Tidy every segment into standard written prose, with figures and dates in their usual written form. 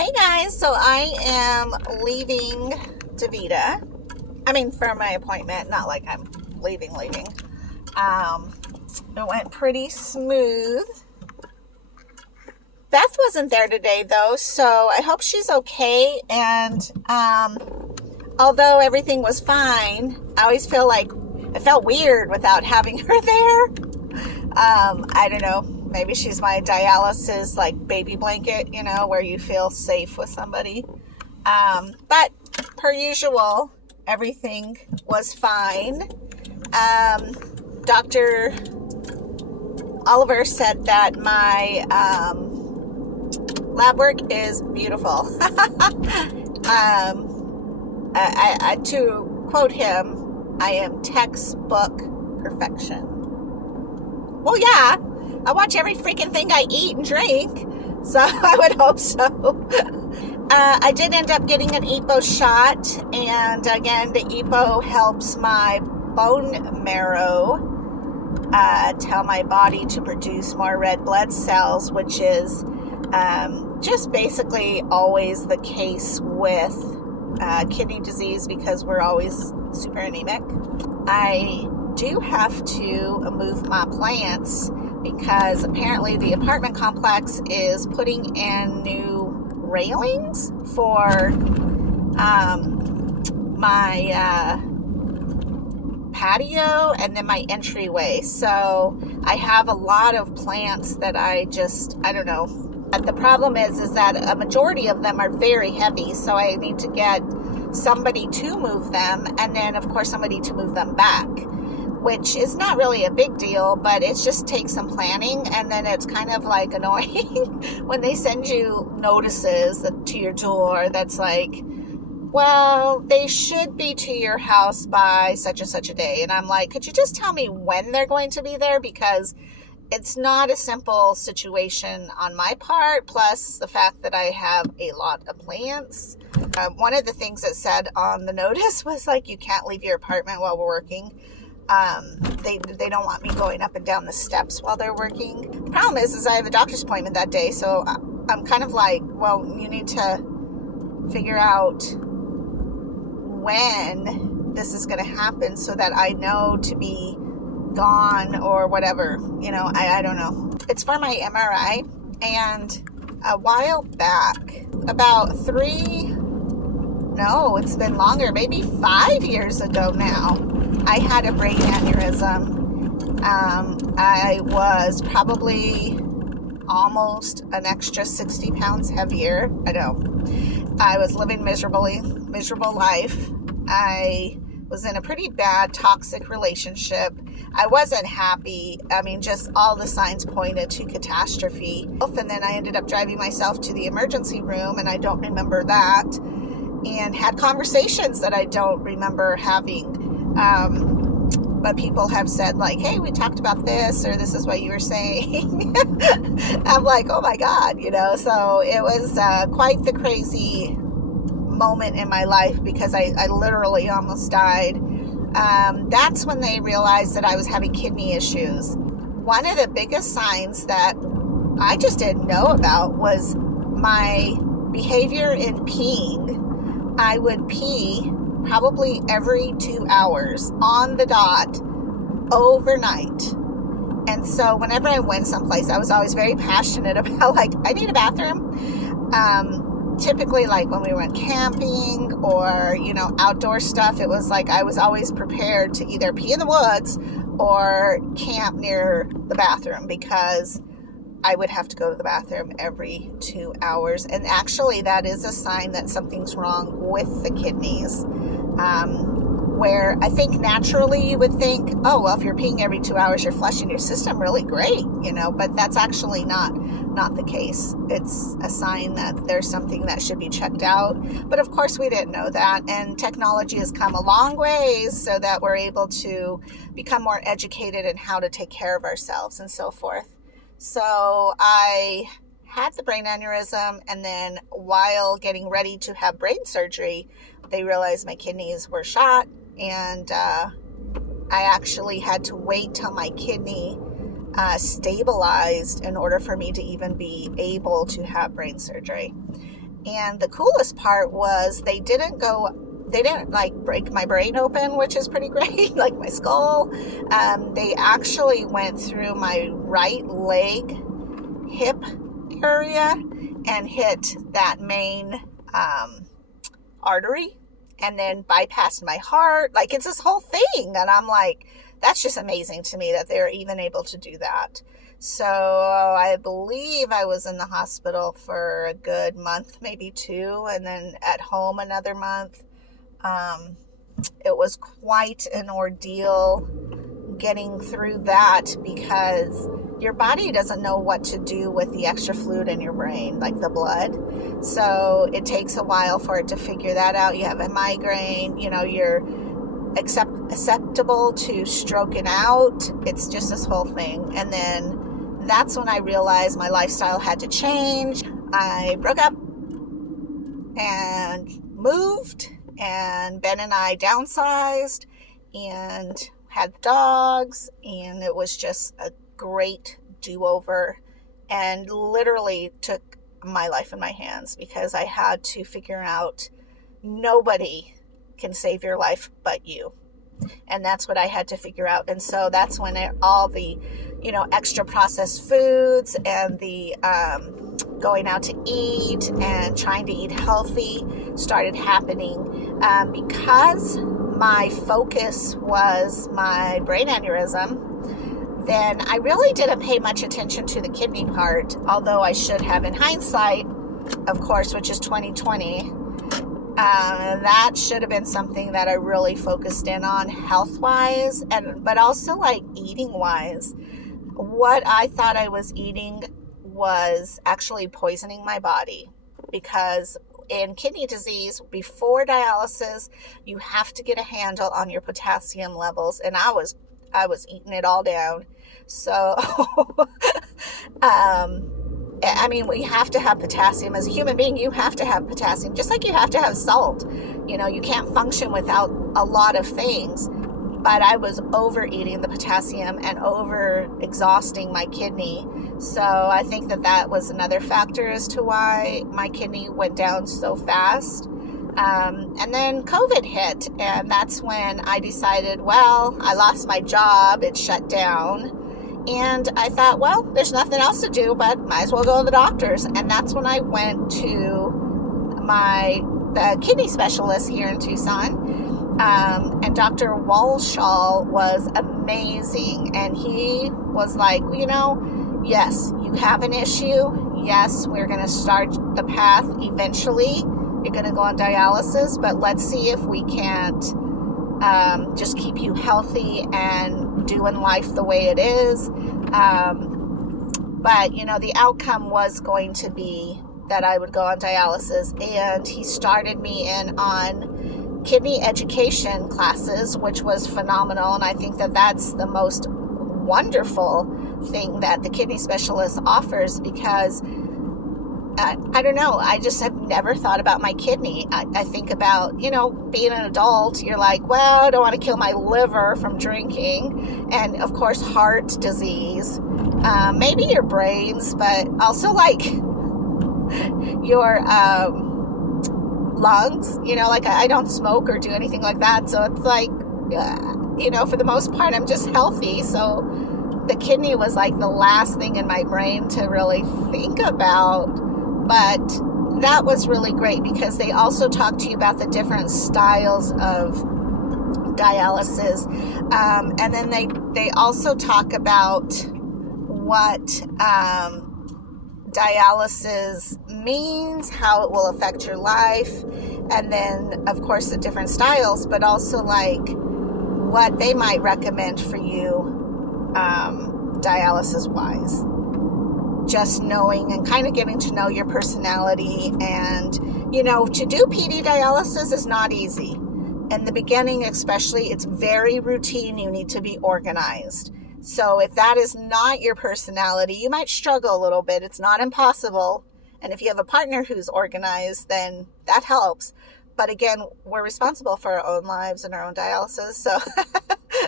Hey guys, so I am leaving DaVita. I mean, for my appointment, not like I'm leaving. It went pretty smooth. Beth wasn't there today though, so I hope she's okay. And although everything was fine, I always feel like I felt weird without having her there. I don't know. Maybe she's my dialysis, like, baby blanket, where you feel safe with somebody. But per usual, everything was fine. Dr. Oliver said that my lab work is beautiful. To quote him, I am textbook perfection. Well, yeah. I watch every freaking thing I eat and drink, so I would hope so. I did end up getting an EPO shot, and again, the EPO helps my bone marrow tell my body to produce more red blood cells, which is just basically always the case with kidney disease because we're always super anemic. I do have to move my plants because apparently the apartment complex is putting in new railings for my patio and then my entryway. So I have a lot of plants that I don't know. But the problem is that a majority of them are very heavy, so I need to get somebody to move them and then of course somebody to move them back, which is not really a big deal, but it just takes some planning. And then it's kind of like annoying when they send you notices to your door that's like, well, they should be to your house by such and such a day. And I'm like, could you just tell me when they're going to be there? Because it's not a simple situation on my part, plus the fact that I have a lot of plants. One of the things that said on the notice was like, you can't leave your apartment while we're working. They don't want me going up and down the steps while they're working. The problem is I have a doctor's appointment that day, so I'm kind of like, well, you need to figure out when this is going to happen so that I know to be gone or whatever. I don't know. It's for my MRI, and a while back, it's been longer, maybe 5 years ago now, I had a brain aneurysm. I was probably almost an extra 60 pounds heavier. I know. I was living miserable life. I was in a pretty bad toxic relationship. I wasn't happy. I mean, just all the signs pointed to catastrophe. And then I ended up driving myself to the emergency room, and I don't remember that, and had conversations that I don't remember having. But people have said like, hey, we talked about this, or this is what you were saying. I'm like, oh my God, so it was quite the crazy moment in my life because I literally almost died. That's when they realized that I was having kidney issues. One of the biggest signs that I just didn't know about was my behavior in peeing. I would pee probably every 2 hours on the dot overnight. And so whenever I went someplace, I was always very passionate about like, I need a bathroom. Typically like when we went camping or, outdoor stuff, it was like I was always prepared to either pee in the woods or camp near the bathroom because I would have to go to the bathroom every 2 hours. And actually that is a sign that something's wrong with the kidneys. Where I think naturally you would think, oh, well, if you're peeing every 2 hours, you're flushing your system really great, but that's actually not the case. It's a sign that there's something that should be checked out. But of course we didn't know that. And technology has come a long ways so that we're able to become more educated in how to take care of ourselves and so forth. So I had the brain aneurysm, and then while getting ready to have brain surgery, they realized my kidneys were shot, and I actually had to wait till my kidney stabilized in order for me to even be able to have brain surgery. And the coolest part was they didn't like break my brain open, which is pretty great, like my skull. They actually went through my right leg, hip area, and hit that main artery, and then bypassed my heart. Like, it's this whole thing. And I'm like, that's just amazing to me that they're even able to do that. So I believe I was in the hospital for a good month, maybe 2, and then at home another month. It was quite an ordeal getting through that, because your body doesn't know what to do with the extra fluid in your brain, like the blood. So it takes a while for it to figure that out. You have a migraine, you're acceptable to stroking out. It's just this whole thing. And then that's when I realized my lifestyle had to change. I broke up and moved, and Ben and I downsized and had dogs, and it was just a great do-over, and literally took my life in my hands, because I had to figure out nobody can save your life but you. And that's what I had to figure out. And so that's when all the, extra processed foods and the going out to eat and trying to eat healthy started happening, because my focus was my brain aneurysm. Then I really didn't pay much attention to the kidney part, although I should have in hindsight, of course, which is 2020. That should have been something that I really focused in on health-wise, but also like eating-wise. What I thought I was eating was actually poisoning my body, because in kidney disease, before dialysis, you have to get a handle on your potassium levels, and I was eating it all down. So, we have to have potassium. As a human being, you have to have potassium, just like you have to have salt. You can't function without a lot of things. But I was overeating the potassium and over exhausting my kidney. So I think that was another factor as to why my kidney went down so fast. And then COVID hit, and that's when I decided, I lost my job, it shut down. And I thought, there's nothing else to do, but might as well go to the doctors. And that's when I went to the kidney specialist here in Tucson. And Dr. Walshall was amazing. And he was like, yes, you have an issue. Yes, we're going to start the path eventually. You're going to go on dialysis, but let's see if we can't just keep you healthy and doing life the way it is. But, the outcome was going to be that I would go on dialysis. And he started me in on kidney education classes, which was phenomenal. And I think that's the most wonderful thing that the kidney specialist offers, because I don't know, I just have never thought about my kidney. I think about, being an adult, you're like, I don't want to kill my liver from drinking. And of course, heart disease, maybe your brains, but also like your lungs, like I don't smoke or do anything like that. So it's like, for the most part, I'm just healthy. So the kidney was like the last thing in my brain to really think about. But that was really great, because they also talk to you about the different styles of dialysis. And then they also talk about what dialysis means, how it will affect your life, and then, of course, the different styles, but also like what they might recommend for you dialysis-wise. Just knowing and kind of getting to know your personality. And, to do PD dialysis is not easy. In the beginning, especially, it's very routine. You need to be organized. So if that is not your personality, you might struggle a little bit. It's not impossible. And if you have a partner who's organized, then that helps. But again, we're responsible for our own lives and our own dialysis. So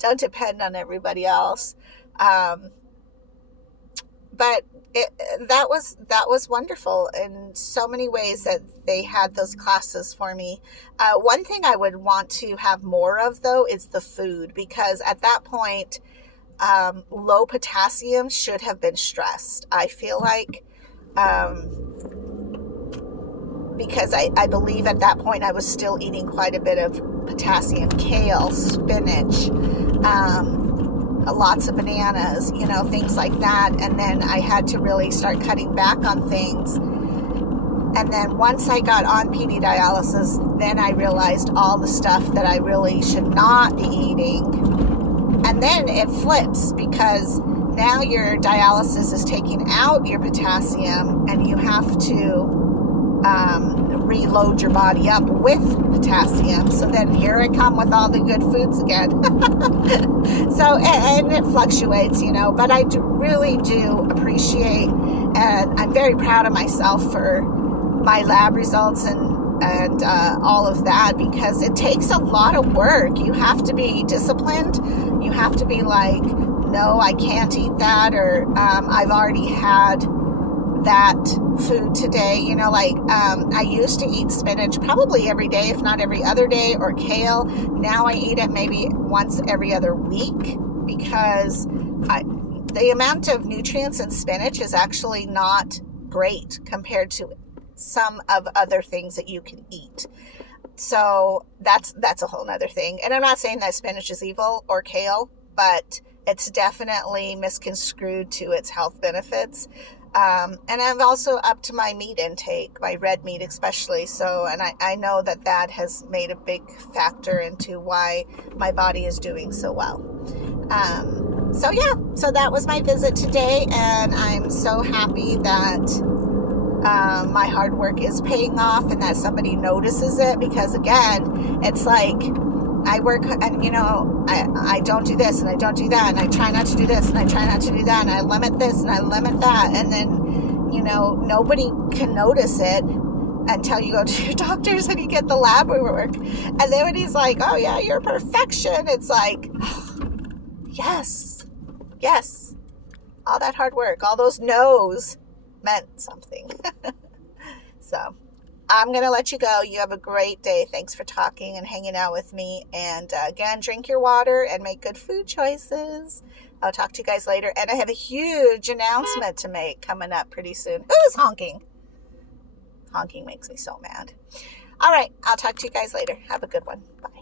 don't depend on everybody else. but that was wonderful in so many ways that they had those classes for me. One thing I would want to have more of, though, is the food, because at that point, low potassium should have been stressed. I feel like, because I believe at that point I was still eating quite a bit of potassium, kale, spinach, lots of bananas, things like that. And then I had to really start cutting back on things. And then once I got on PD dialysis, then I realized all the stuff that I really should not be eating. And then it flips, because now your dialysis is taking out your potassium, and you have to reload your body up with potassium. So then here I come with all the good foods again. So, and it fluctuates, but I really do appreciate, and I'm very proud of myself for my lab results and all of that, because it takes a lot of work. You have to be disciplined. You have to be like, no, I can't eat that, or I've already had that food today. I used to eat spinach probably every day, if not every other day, or kale. Now I eat it maybe once every other week, because the amount of nutrients in spinach is actually not great compared to some of other things that you can eat. So that's a whole nother thing. And I'm not saying that spinach is evil, or kale, but it's definitely misconstrued to its health benefits. And I'm also up to my meat intake, my red meat especially. So, and I know that has made a big factor into why my body is doing so well. So that was my visit today, and I'm so happy that my hard work is paying off, and that somebody notices it, because again, it's like I work, and I don't do this, and I don't do that, and I try not to do this, and I try not to do that, and I limit this, and I limit that, and then nobody can notice it until you go to your doctors and you get the lab work, and then when he's like, oh yeah, you're perfection, it's like, yes, all that hard work, all those no's meant something. So I'm going to let you go. You have a great day. Thanks for talking and hanging out with me. And again, drink your water and make good food choices. I'll talk to you guys later. And I have a huge announcement to make coming up pretty soon. Who's honking? Honking makes me so mad. All right. I'll talk to you guys later. Have a good one. Bye.